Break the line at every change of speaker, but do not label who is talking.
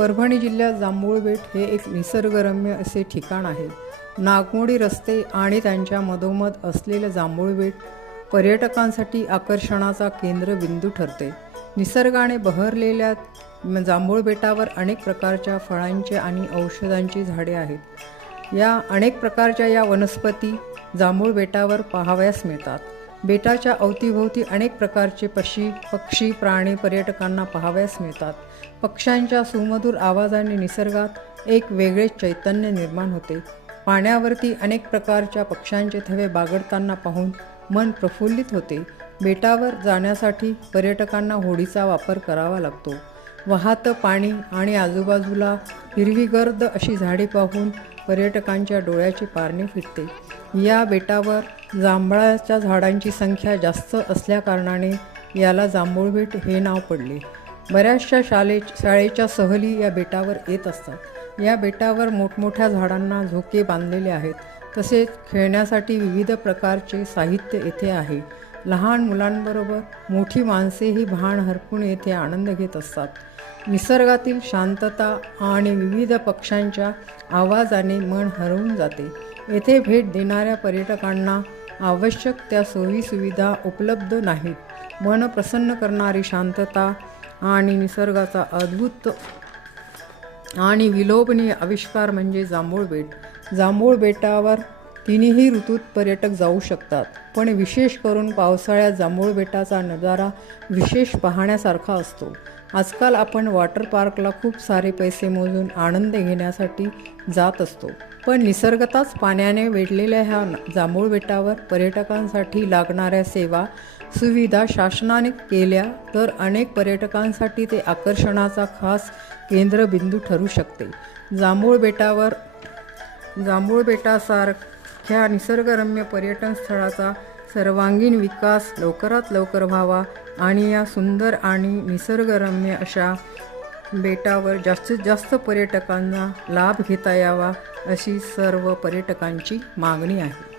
परभणी जिल्ह्यात जांभूळबेट हे एक निसर्गरम्य असे ठिकाण आहे. नागमोडी रस्ते आणि त्यांच्या मधोमध असलेले जांभूळबेट पर्यटकांसाठी आकर्षणाचा केंद्रबिंदू ठरते. निसर्गाने बहरलेल्या जांभूळ बेटावर अनेक प्रकारच्या फळांचे आणि औषधांची झाडे आहेत. या अनेक प्रकारच्या या वनस्पती जांभूळ बेटावर पाहावयास मिळतात. बेटाच्या अवतीभोवती अनेक प्रकारचे पक्षी पक्षी प्राणी पर्यटकांना पाहावयास मिळतात. पक्ष्यांच्या सुमधुर आवाजाने निसर्गात एक वेगळेच चैतन्य निर्माण होते. पाण्यावरती अनेक प्रकारच्या पक्ष्यांचे थवे बागडताना पाहून मन प्रफुल्लित होते. बेटावर जाण्यासाठी पर्यटकांना होडीचा वापर करावा लागतो. वाहतं पाणी आणि आजूबाजूला हिरवीगर्द अशी झाडे पाहून पर्यटकांच्या डोळ्याची पारणे फिटते या बेटावर जांभळाच्या झाडांची संख्या जास्त असल्याकारणाने याला जांभूळबेट हे नाव पडले. बऱ्याचशा शाले शाळेच्या सहली या बेटावर येत असतात. या बेटावर मोठमोठ्या झाडांना झोके बांधलेले आहेत. तसेच खेळण्यासाठी विविध प्रकारचे साहित्य येथे आहे. लहान मुलांबरोबर मोठी माणसेही भान हरपून येथे आनंद घेत असतात. निसर्गातील शांतता आणि विविध पक्ष्यांच्या आवाजाने मन हरवून जाते. येथे भेट देणाऱ्या पर्यटकांना आवश्यक त्या सोयीसुविधा उपलब्ध नाहीत. मन प्रसन्न करणारी शांतता आणि निसर्गाचा अद्भुत आणि विलोभनीय आविष्कार म्हणजे जांभूळ बेट. जांभूळ बेटावर तिन्ही ऋतूत पर्यटक जाऊ शकतात पण विशेष करून पावसाळ्यात जांभूळ बेटाचा नजारा विशेष पाहण्यासारखा असतो. आजकाल आपण वॉटर पार्कला खूप सारे पैसे मोजून आनंद घेण्यासाठी जात असतो. पण निसर्गताच पाण्याने वेढलेल्या ह्या जांभूळ बेटावर पर्यटकांसाठी लागणाऱ्या सेवा सुविधा शासनाने केल्या तर अनेक पर्यटकांसाठी ते आकर्षणाचा खास केंद्रबिंदू ठरू शकते. जांभूळ बेटावर जांभूळ बेटासारख्या निसर्गरम्य पर्यटन स्थळाचा सर्वांगीण विकास लवकरात लवकर व्हावा आणि या सुंदर आणि निसर्गरम्य अशा बेटावर जास्तीत जास्त पर्यटकांना लाभ घेता यावा अशी सर्व पर्यटकांची मागणी आहे.